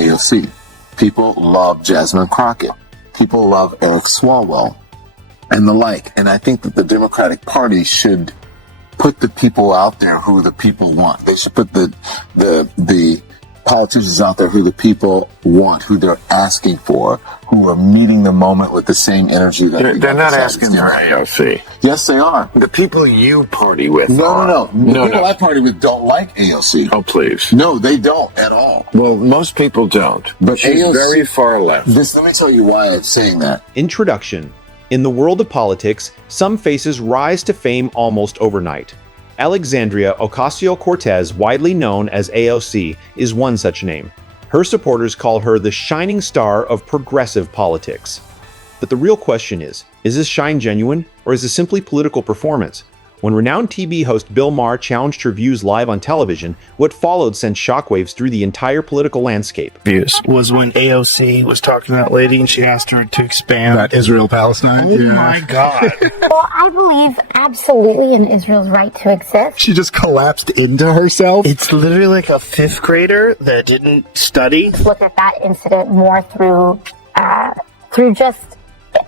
AOC. People love Jasmine Crockett. People love Eric Swalwell and the like. And I think that the Democratic Party should put the people out there who the people want. They should put the politicians out there who the people want, who they're asking for, who are meeting the moment with the same energy that they're not asking for AOC. Yes, they are. The people you party with. No. The people I party with don't like AOC. Oh, please. No, they don't at all. Well, most people don't. But she's AOC, very far left. Let me tell you why I'm saying that. Introduction. In the world of politics, some faces rise to fame almost overnight. Alexandria Ocasio-Cortez, widely known as AOC, is one such name. Her supporters call her the shining star of progressive politics. But the real question is this shine genuine, or is it simply political performance? When renowned TV host Bill Maher challenged her views live on television, what followed sent shockwaves through the entire political landscape. Was when AOC was talking to that lady and she asked her to expand about Israel-Palestine. Oh my God. Well, I believe absolutely in Israel's right to exist. She just collapsed into herself. It's literally like a fifth grader that didn't study. Look at that incident more through just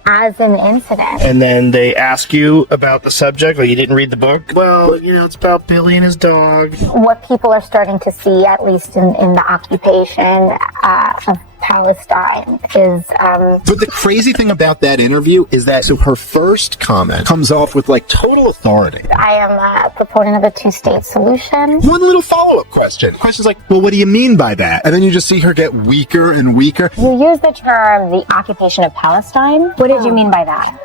as an incident. And then they ask you about the subject, like you didn't read the book. Well, it's about Billy and his dog. What people are starting to see, at least in the occupation of Palestine, is... But the crazy thing about that interview is that her first comment comes off with total authority. I am a proponent of a two-state solution. One little follow-up question. The question's like, well, what do you mean by that? And then you just see her get weaker and weaker. You use the term the occupation of Palestine. What did you mean by that?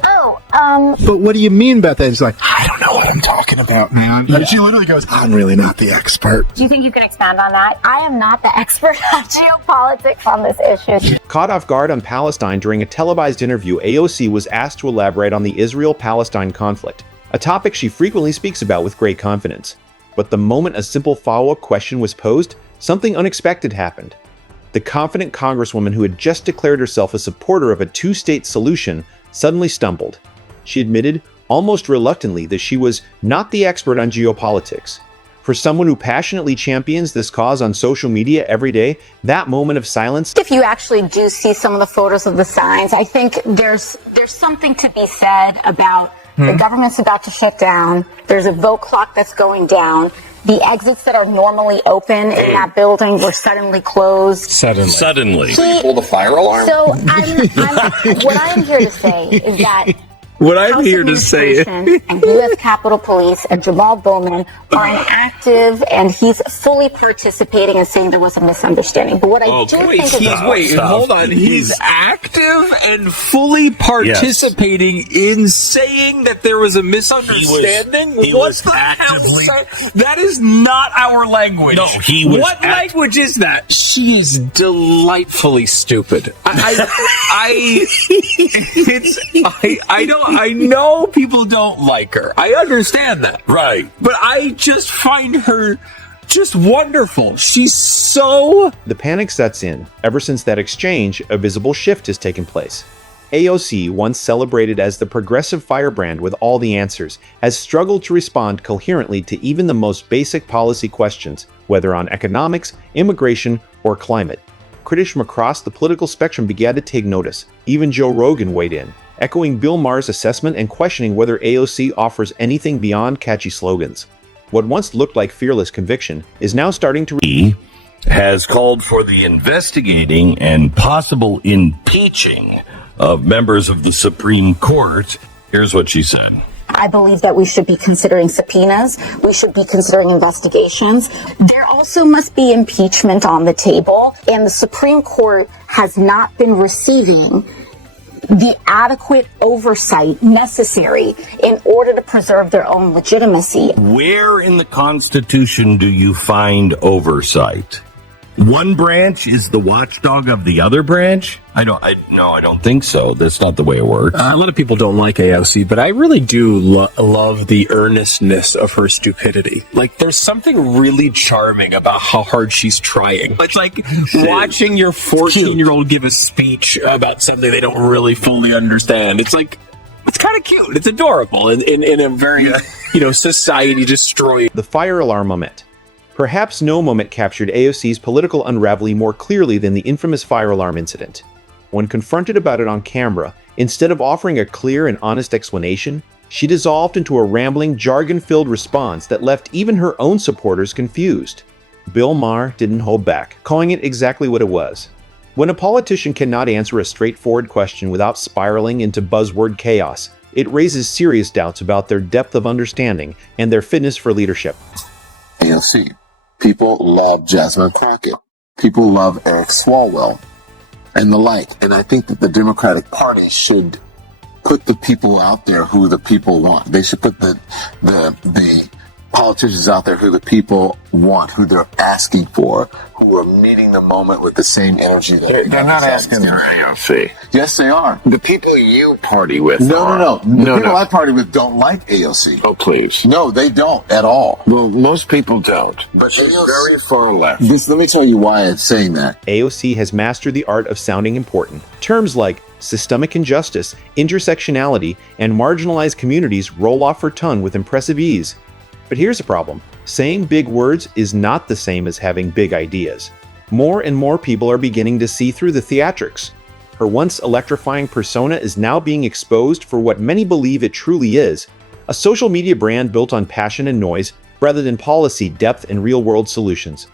But what do you mean by that? She's like, I don't know what I'm talking about, man. And she literally goes, I'm really not the expert. Do you think you can expand on that? I am not the expert on geopolitics on this issue. Caught off guard on Palestine during a televised interview, AOC was asked to elaborate on the Israel-Palestine conflict, a topic she frequently speaks about with great confidence. But the moment a simple follow-up question was posed, something unexpected happened. The confident congresswoman who had just declared herself a supporter of a two-state solution suddenly stumbled. She admitted, almost reluctantly, that she was not the expert on geopolitics. For someone who passionately champions this cause on social media every day, that moment of silence... If you actually do see some of the photos of the signs, I think there's something to be said about the government's about to shut down, there's a vote clock that's going down, the exits that are normally open in that building were suddenly closed. Suddenly. Pull the fire alarm? So what I'm here to say is that What I'm here to say is... and U.S. Capitol Police and Jamal Bowman are active, and he's fully participating and saying there was a misunderstanding. But what I do think is... hold on. He's active and fully participating in saying that there was a misunderstanding? He was actively... That is not our language. No, he was... What language is that? She is delightfully stupid. I know people don't like her. I understand that. Right. But I just find her just wonderful. She's so... The panic sets in. Ever since that exchange, a visible shift has taken place. AOC, once celebrated as the progressive firebrand with all the answers, has struggled to respond coherently to even the most basic policy questions, whether on economics, immigration, or climate. Critics from across the political spectrum began to take notice. Even Joe Rogan weighed in, echoing Bill Maher's assessment and questioning whether AOC offers anything beyond catchy slogans. What once looked like fearless conviction is now starting to... He has called for the investigating and possible impeaching of members of the Supreme Court. Here's what she said. I believe that we should be considering subpoenas. We should be considering investigations. There also must be impeachment on the table, and the Supreme Court has not been receiving the adequate oversight necessary in order to preserve their own legitimacy. Where in the Constitution do you find oversight? One branch is the watchdog of the other branch? I don't think so. That's not the way it works. A lot of people don't like AOC, but I really do love the earnestness of her stupidity. Like, there's something really charming about how hard she's trying. It's like watching your 14-year-old give a speech about something they don't really fully understand. It's like, it's kind of cute. It's adorable in a very, society destroying. The fire alarm moment. Perhaps no moment captured AOC's political unraveling more clearly than the infamous fire alarm incident. When confronted about it on camera, instead of offering a clear and honest explanation, she dissolved into a rambling, jargon-filled response that left even her own supporters confused. Bill Maher didn't hold back, calling it exactly what it was. When a politician cannot answer a straightforward question without spiraling into buzzword chaos, it raises serious doubts about their depth of understanding and their fitness for leadership. AOC. People love Jasmine Crockett. People love Eric Swalwell and the like. And I think that the Democratic Party should put the people out there who the people want. They should put the politicians out there who the people want, who they're asking for, who are meeting the moment with the same energy that They're not asking for AOC. Yes, they are. The people you party with No. The people I party with don't like AOC. Oh, please. No, they don't at all. Well, most people don't. But She's AOC very far left. Let me tell you why I'm saying that. AOC has mastered the art of sounding important. Terms like systemic injustice, intersectionality, and marginalized communities roll off her tongue with impressive ease. But here's a problem. Saying big words is not the same as having big ideas. More and more people are beginning to see through the theatrics. Her once electrifying persona is now being exposed for what many believe it truly is, a social media brand built on passion and noise rather than policy, depth, and real-world solutions.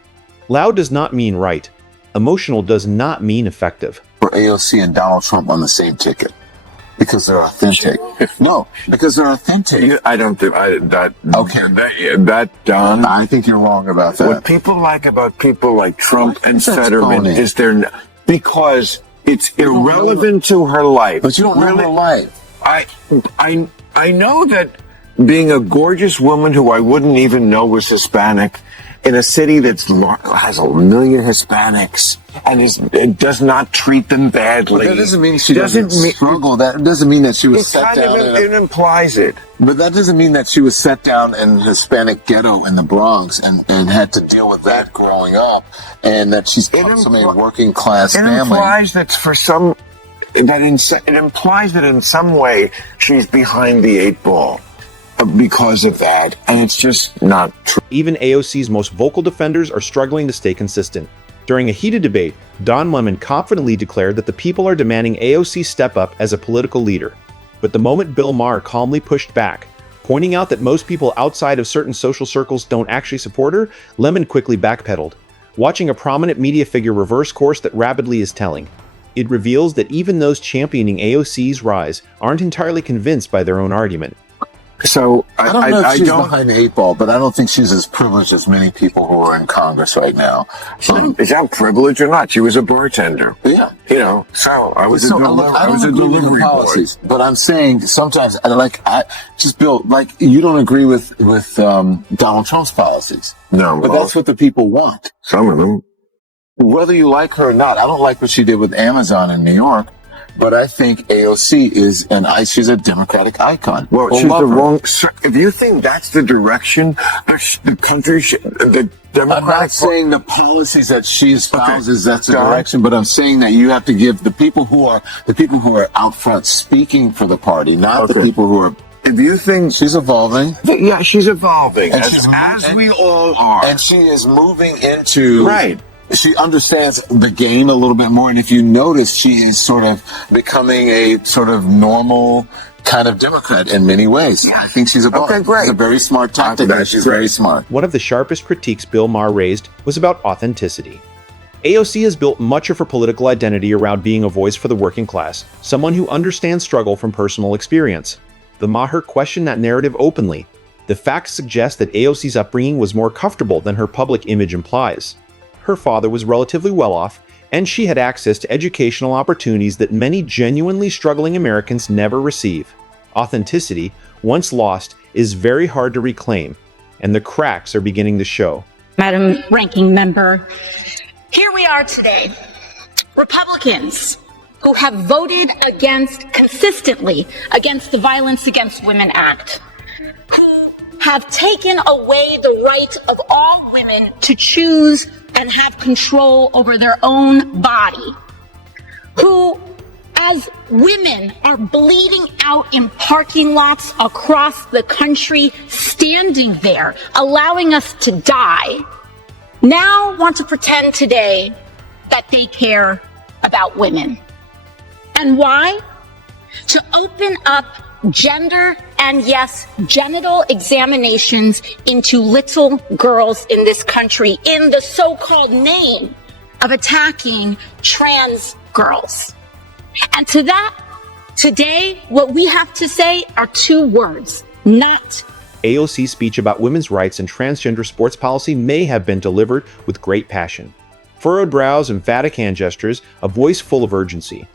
Loud does not mean right. Emotional does not mean effective. For AOC and Donald Trump on the same ticket. Because they're authentic. No, because they're authentic. I don't think that. Okay. That done. I think you're wrong about that. What people like about people like Trump and That's Fetterman phony. is because it's irrelevant to her life. But you don't know her life. I know that being a gorgeous woman who I wouldn't even know was Hispanic in a city that has 1 million Hispanics and it does not treat them badly. But that doesn't mean she doesn't struggle. That doesn't mean that she was set down. It implies it. But that doesn't mean that she was set down in a Hispanic ghetto in the Bronx and had to deal with that growing up, and that she's come from a working class family. It implies that it implies that in some way she's behind the 8 ball. Because of that, and it's just not true. Even AOC's most vocal defenders are struggling to stay consistent. During a heated debate, Don Lemon confidently declared that the people are demanding AOC step up as a political leader. But the moment Bill Maher calmly pushed back, pointing out that most people outside of certain social circles don't actually support her, Lemon quickly backpedaled, watching a prominent media figure reverse course that rapidly is telling. It reveals that even those championing AOC's rise aren't entirely convinced by their own argument. So I don't know if she's behind the 8 ball, but I don't think she's as privileged as many people who are in Congress right now. Is that privilege or not? She was a bartender. Yeah. You know, so I was So, I was a delivery boy. But I'm saying sometimes, Bill, you don't agree with Donald Trump's policies. No. But that's what the people want. Some of them. Whether you like her or not, I don't like what she did with Amazon in New York. But I think AOC she's a Democratic icon. Well, she's the wrong. If you think that's the direction the country the Democratic. I'm not saying the policies that she espouses that's the direction, but I'm saying that you have to give the people who are out front speaking for the party, not the people who are. If you think she's evolving, yeah, she's evolving, and as we all are, and she is moving into right. She understands the game a little bit more, and if you notice, she is sort of becoming a sort of normal kind of Democrat in many ways. I think she's a boss. Okay, great. It's a very smart tactic. She's very smart. One of the sharpest critiques Bill Maher raised was about authenticity. AOC has built much of her political identity around being a voice for the working class, someone who understands struggle from personal experience. The Maher questioned that narrative openly. The facts suggest that AOC's upbringing was more comfortable than her public image implies. Her father was relatively well-off, and she had access to educational opportunities that many genuinely struggling Americans never receive. Authenticity, once lost, is very hard to reclaim, and the cracks are beginning to show. Madam Ranking Member, here we are today. Republicans who have voted consistently against the Violence Against Women Act, who have taken away the right of all women to choose and have control over their own body, who, as women, are bleeding out in parking lots across the country, standing there, allowing us to die, now want to pretend today that they care about women. And why? To open up gender and, yes, genital examinations into little girls in this country in the so-called name of attacking trans girls. And to that, today, what we have to say are two words: not. AOC's speech about women's rights and transgender sports policy may have been delivered with great passion. Furrowed brows, emphatic hand gestures, a voice full of urgency.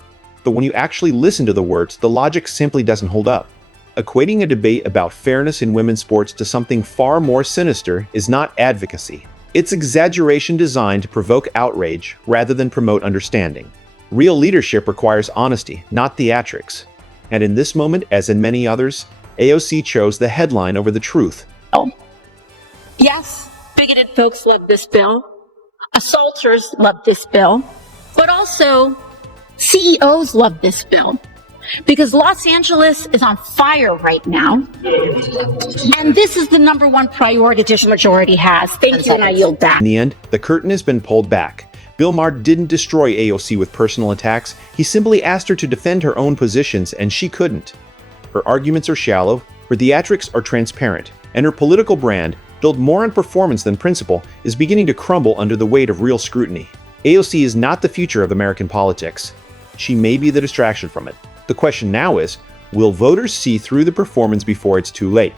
But when you actually listen to the words, the logic simply doesn't hold up. Equating a debate about fairness in women's sports to something far more sinister is not advocacy. It's exaggeration designed to provoke outrage rather than promote understanding. Real leadership requires honesty, not theatrics. And in this moment, as in many others, AOC chose the headline over the truth. Oh. Yes, bigoted folks love this bill. Assaulters love this bill. But also, CEOs love this bill. Because Los Angeles is on fire right now. And this is the number one priority this majority has. Thank you, and I yield back. In the end, the curtain has been pulled back. Bill Maher didn't destroy AOC with personal attacks. He simply asked her to defend her own positions, and she couldn't. Her arguments are shallow, her theatrics are transparent, and her political brand, built more on performance than principle, is beginning to crumble under the weight of real scrutiny. AOC is not the future of American politics. She may be the distraction from it. The question now is, will voters see through the performance before it's too late?